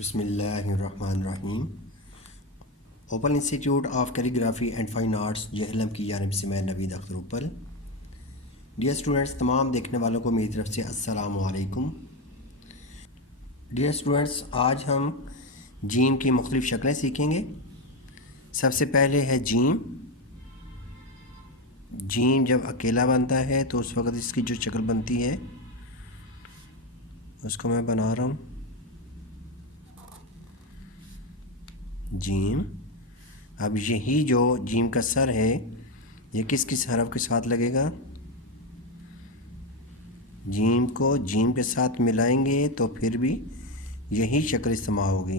बिस्मिल्लाहिर्रहमानिर्रहीम। Open institute of calligraphy and fine arts Jhelum की जानिब से मैं नवीद अख्तर उपल। डियर स्टूडेंट्स, तमाम देखने वालों को मेरी तरफ से अस्सलामु अलैकुम। डियर स्टूडेंट्स, आज हम जीम की मुख्तलिफ़ शक्लें सीखेंगे। सबसे पहले है जीम। जीम जब अकेला बनता है तो उस वक़्त इसकी जो शक्ल बनती है उसको मैं बना रहा हूँ जीम। अब यही जो जीम का सर है ये किस किस हरफ के साथ लगेगा? जीम को जीम के साथ मिलाएंगे तो फिर भी यही शक्ल इस्तेमाल होगी।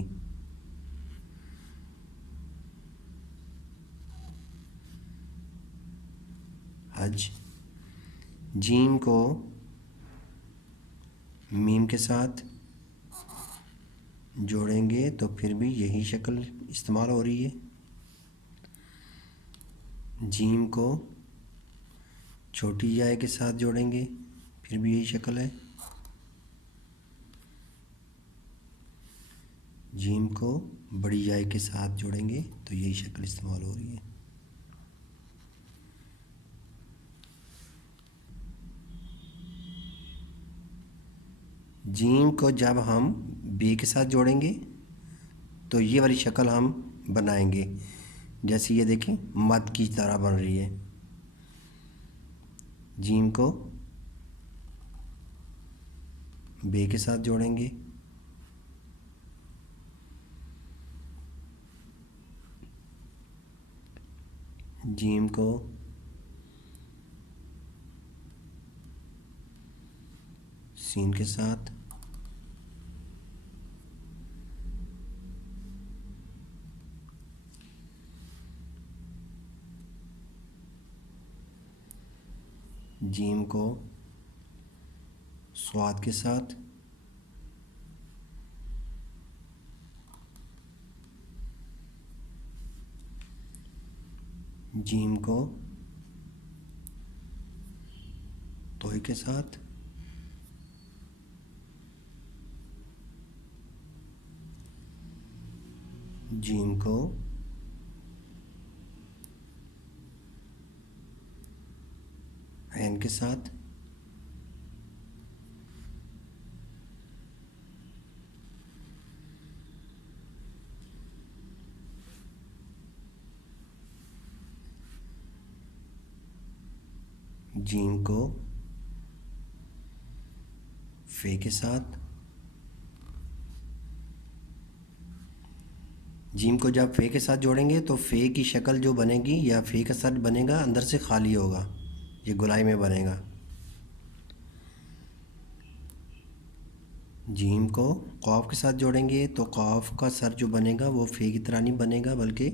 हज। जीम को मीम के साथ जोड़ेंगे तो फिर भी यही शक्ल इस्तेमाल हो रही है। जीम को छोटी जाए के साथ जोड़ेंगे फिर भी यही शक्ल है। जीम को बड़ी जाए के साथ जोड़ेंगे तो यही शक्ल इस्तेमाल हो रही है। जीम को जब हम बी के साथ जोड़ेंगे तो ये वाली शक्ल हम बनाएंगे। जैसे ये देखें, मद की तरह बन रही है। जीम को बे के साथ जोड़ेंगे जीम को सीन के साथ, जीम को स्वाद के साथ, जीम को तोय के साथ, जीम को ऐन के साथ, जीम को फे के साथ। जीम को जब फे के साथ जोड़ेंगे तो फे की शक्ल जो बनेगी या फे का सर बनेगा अंदर से खाली होगा, ये गुलाई में बनेगा। जीम को कॉफ के साथ जोड़ेंगे तो कॉफ का सर जो बनेगा वो फे की तरह नहीं बनेगा बल्कि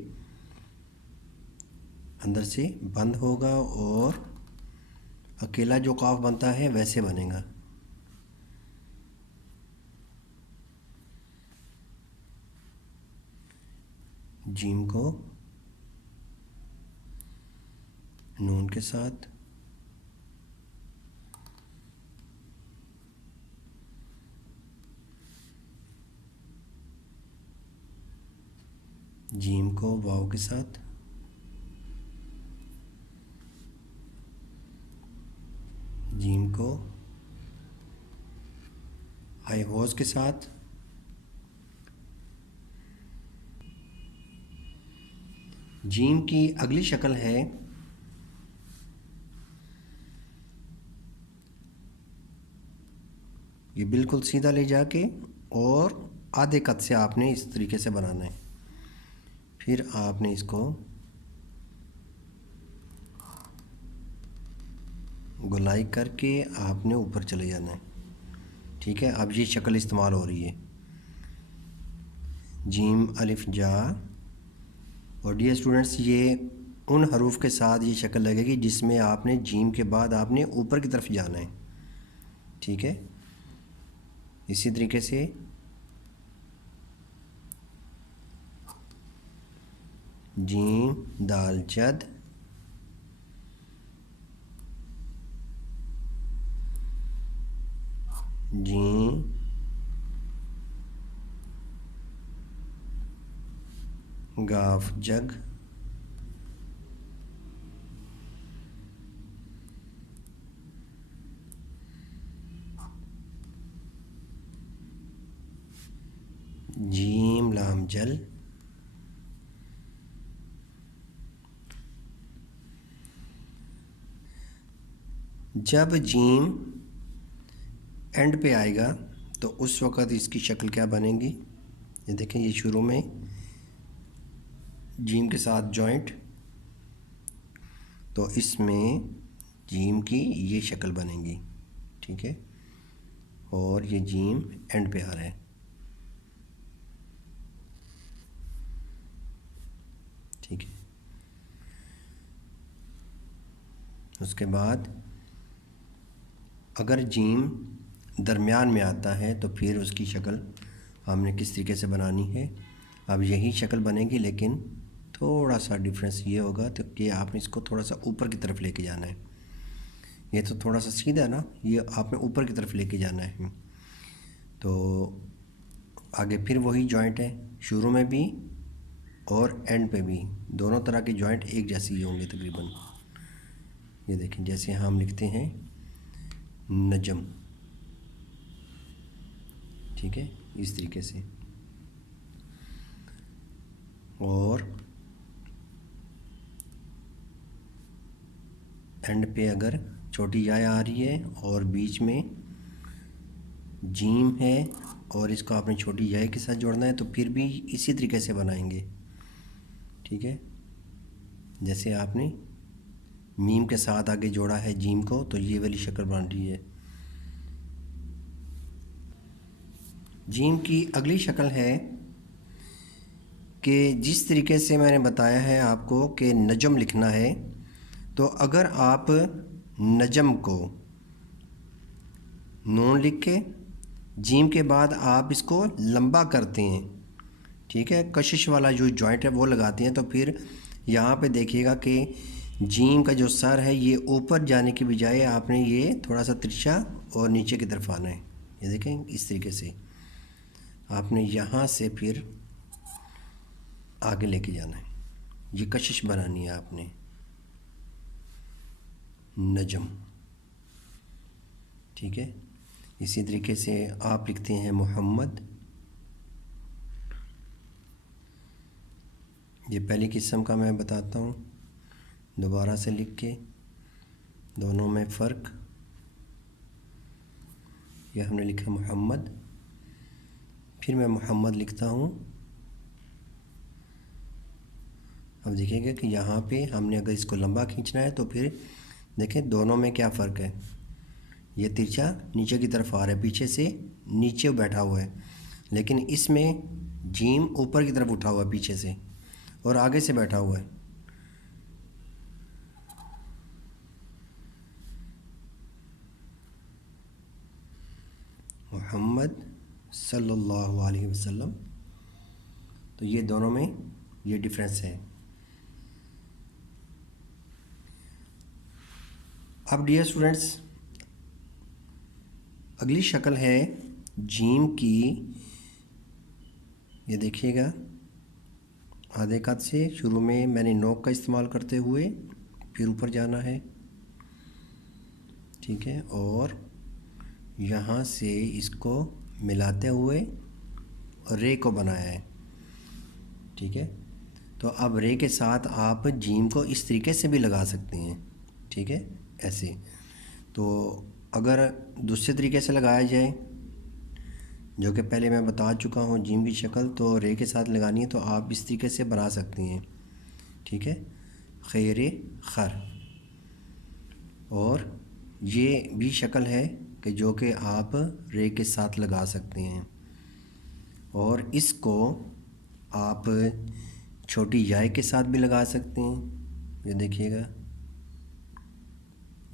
अंदर से बंद होगा और अकेला जो कॉफ बनता है वैसे बनेगा। जीम को नून के साथ, जीम को वाव के साथ, जीम को आई होज के साथ, जीम की अगली शक्ल है ये बिल्कुल सीधा ले जाके और आधे कद से आपने इस तरीके से बनाना है। फिर आपने इसको गोलाई करके आपने ऊपर चले जाना है। ठीक है, अब ये शक्ल इस्तेमाल हो रही है जीम अलिफ जा। और डियर स्टूडेंट्स, ये उन हरूफ के साथ ये शक्ल लगेगी जिसमें आपने जीम के बाद आपने ऊपर की तरफ जाना है। ठीक है, इसी तरीके से जीम दाल जद, जीम गाफ जग, जीम लाम जल, जब जीम एंड पे आएगा तो उस वक़्त इसकी शक्ल क्या बनेगी। ये देखें, ये शुरू में जीम के साथ जॉइंट, तो इसमें जीम की ये शक्ल बनेगी, ठीक है। और ये जीम एंड पे आ रहा है, ठीक है। उसके बाद अगर जीम दरमियान में आता है तो फिर उसकी शक्ल हमने किस तरीके से बनानी है। अब यही शक्ल बनेगी, लेकिन थोड़ा सा डिफरेंस ये होगा तो कि आपने इसको थोड़ा सा ऊपर की तरफ लेके जाना है। ये तो थोड़ा सा सीधा है ना, ये आपने ऊपर की तरफ लेके जाना है। तो आगे फिर वही जॉइंट है, शुरू में भी और एंड पे भी, दोनों तरह के जॉइंट एक जैसे ही होंगे तकरीबन। ये देखें, जैसे हम लिखते हैं नजम, ठीक है, इस तरीके से। और एंड पे अगर छोटी याय आ रही है और बीच में जीम है और इसको आपने छोटी याय के साथ जोड़ना है, तो फिर भी इसी तरीके से बनाएंगे, ठीक है। जैसे आपने मीम के साथ आगे जोड़ा है जीम को, तो ये वाली शक्ल बन रही है। जीम की अगली शक्ल है कि जिस तरीके से मैंने बताया है आपको कि नजम लिखना है, तो अगर आप नजम को नून लिख के जीम के बाद आप इसको लंबा करते हैं, ठीक है, कशिश वाला जो जॉइंट है वो लगाते हैं, तो फिर यहाँ पे देखिएगा कि जीम का जो सर है ये ऊपर जाने की बजाय आपने ये थोड़ा सा तिरछा और नीचे की तरफ आना है। ये देखें, इस तरीके से आपने यहाँ से फिर आगे लेके जाना है, ये कशिश बनानी है आपने। नजम, ठीक है। इसी तरीके से आप लिखते हैं मोहम्मद, ये पहली किस्म का मैं बताता हूँ दोबारा से लिख के, दोनों में फ़र्क। ये हमने लिखा मोहम्मद, फिर मैं मोहम्मद लिखता हूँ। अब देखिएगा कि यहाँ पे हमने अगर इसको लंबा खींचना है तो फिर देखें दोनों में क्या फ़र्क है। ये तिरछा नीचे की तरफ आ रहा है, पीछे से नीचे बैठा हुआ है, लेकिन इसमें जीम ऊपर की तरफ उठा हुआ है पीछे से और आगे से बैठा हुआ है। मोहम्मद सल्लल्लाहु अलैहि वसल्लम, तो ये दोनों में ये डिफरेंस है। अब डियर स्टूडेंट्स, अगली शक्ल है जीम की। ये देखिएगा, आधे कद से शुरू में मैंने नोक का इस्तेमाल करते हुए फिर ऊपर जाना है, ठीक है, और यहाँ से इसको मिलाते हुए रे को बनाया है, ठीक है। तो अब रे के साथ आप जीम को इस तरीके से भी लगा सकते हैं, ठीक है, ऐसे। तो अगर दूसरे तरीके से लगाया जाए, जो कि पहले मैं बता चुका हूँ, जीम की शक्ल तो रे के साथ लगानी है, तो आप इस तरीके से बना सकते हैं, ठीक है, खैर खर। और ये भी शक्ल है कि जो कि आप रे के साथ लगा सकते हैं, और इसको आप छोटी याय के साथ भी लगा सकते हैं। ये देखिएगा,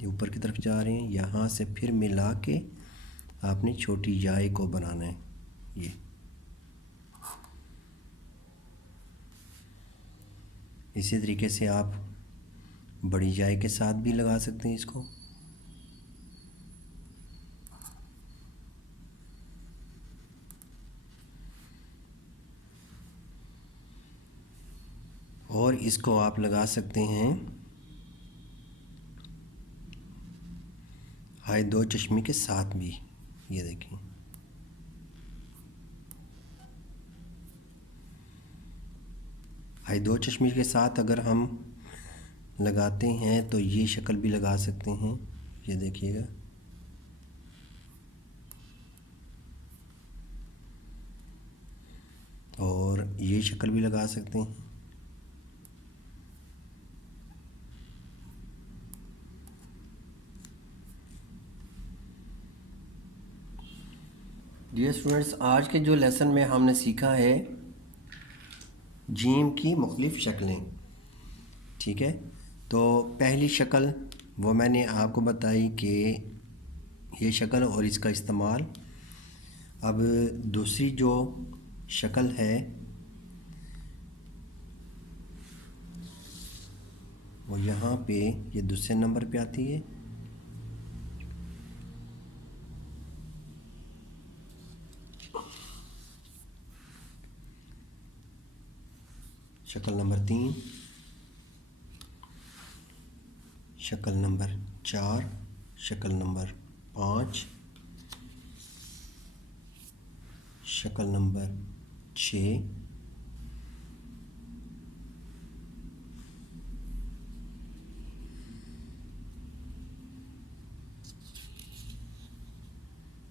ये ऊपर की तरफ जा रहे हैं, यहाँ से फिर मिला के आपने छोटी याय को बनाना है। ये इसी तरीके से आप बड़ी याय के साथ भी लगा सकते हैं इसको। और इसको आप लगा सकते हैं हाई दो चश्मे के साथ भी। ये देखिए, हाई दो चश्मे के साथ अगर हम लगाते हैं तो ये शक्ल भी लगा सकते हैं। ये देखिएगा, और ये शक्ल भी लगा सकते हैं। डियर स्टूडेंट्स, आज के जो लेसन में हमने सीखा है जीम की मुख्तलिफ़ शक्लें। ठीक है, तो पहली शक्ल वो मैंने आपको बताई कि ये शक्ल और इसका इस्तेमाल। अब दूसरी जो शक्ल है वो यहाँ पे ये दूसरे नंबर पे आती है। शक्ल नंबर 3, शक्ल नंबर 4, शक्ल नंबर 5, शक्ल नंबर 6,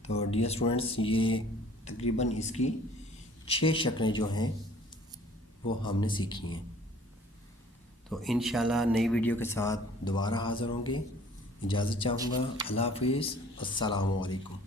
तो डियर स्टूडेंट्स, ये तकरीबन इसकी 6 शक्लें जो हैं वो हमने सीखी हैं। तो इंशाल्लाह नई वीडियो के साथ दोबारा हाज़िर होंगे। इजाज़त चाहूँगा। अल्लाह हाफ़िज़, अस्सलामु अलैकुम।